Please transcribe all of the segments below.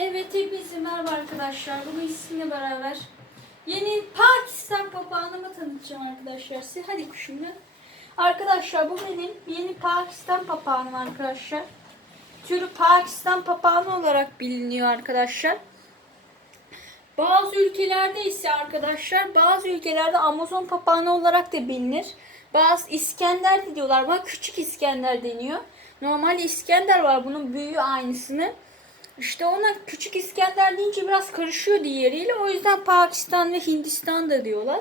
Evet hepinize merhaba arkadaşlar. Bugün sizinle beraber yeni Pakistan papağanımı tanıtacağım arkadaşlar size. Hadi kuşumla. Arkadaşlar bu benim yeni Pakistan papağanım arkadaşlar. Türü Pakistan papağanı olarak biliniyor arkadaşlar. Bazı ülkelerde ise arkadaşlar bazı ülkelerde Amazon papağanı olarak da bilinir. Bazı İskender de diyorlar. Bak küçük İskender deniyor. Normalde İskender var bunun büyüğü aynısını. İşte ona küçük İskender deyince biraz karışıyor diğeriyle. O yüzden Pakistan ve Hindistan da diyorlar.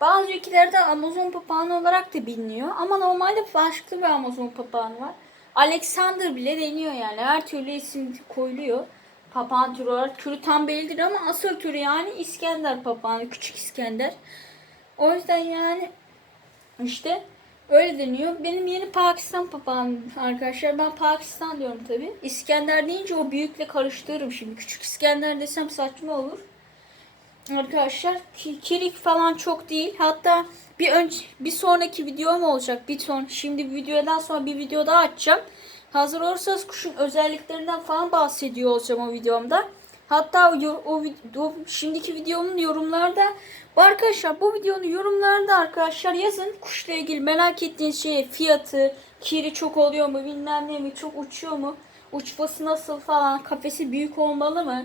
Bazı ülkelerde Amazon papağanı olarak da biliniyor. Ama normalde başka bir Amazon papağanı var. Alexander bile deniyor yani. Her türlü isim koyuluyor. Papağan türü olarak. Türü tam bellidir ama asıl türü yani İskender papağanı. Küçük İskender. O yüzden yani işte öyle deniyor. Benim yeni Pakistan papağanım arkadaşlar. Ben Pakistan diyorum tabi. İskender deyince o büyükle karıştırırım şimdi. Küçük İskender desem saçma olur. Arkadaşlar ki- kirik falan çok değil. Hatta bir önce bir sonraki videom olacak. Bir son şimdi bir videodan sonra bir video daha açacağım. Hazır olursanız kuşun özelliklerinden falan bahsediyor olacağım o videomda. Hatta o, o, o şimdiki videomun yorumlarda arkadaşlar bu videonun yorumlarında arkadaşlar yazın kuşla ilgili merak ettiğiniz şeyi fiyatı, kiri çok oluyor mu bilmem ne mi çok uçuyor mu uçması nasıl falan kafesi büyük olmalı mı?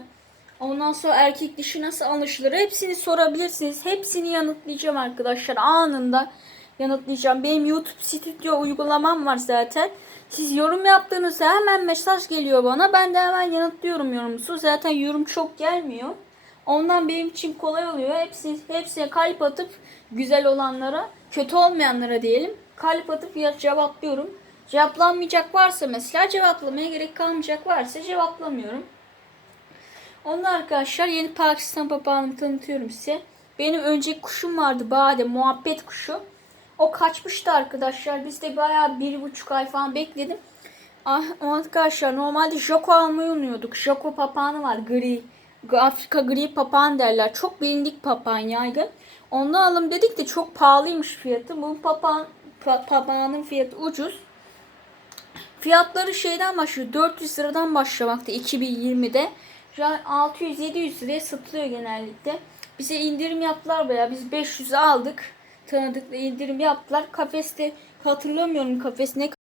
Ondan sonra erkek dişi nasıl anlaşılır? Hepsini sorabilirsiniz. Hepsini yanıtlayacağım arkadaşlar anında yanıtlayacağım benim YouTube stüdyo uygulamam var zaten siz yorum yaptığınızda hemen mesaj geliyor bana ben de hemen yanıtlıyorum yorumunuzu zaten yorum çok gelmiyor Ondan benim için kolay oluyor. Hepsi, hepsine kalp atıp güzel olanlara, kötü olmayanlara diyelim. Kalp atıp ya cevaplıyorum. Cevaplanmayacak varsa mesela cevaplamaya gerek kalmayacak varsa cevaplamıyorum. Onun arkadaşlar yeni Pakistan papağanımı tanıtıyorum size. Benim önceki kuşum vardı Bade muhabbet kuşu. O kaçmıştı arkadaşlar. Biz de bayağı bir buçuk ay falan bekledim. Ah, arkadaşlar normalde Joko almayı umuyorduk. Joko papağanı var gri. Afrika gri papağan derler. Çok bilindik papağan yaygın. Onu alım dedik de çok pahalıymış fiyatı. Bu papağan, pa- papağanın fiyatı ucuz. Fiyatları şeyden başlıyor. 400 liradan başlamakta 2020'de. Şu an 600-700 liraya satılıyor genellikle. Bize indirim yaptılar bayağı. Biz 500'e aldık. Tanıdıkla indirim yaptılar. Kafeste hatırlamıyorum kafes ne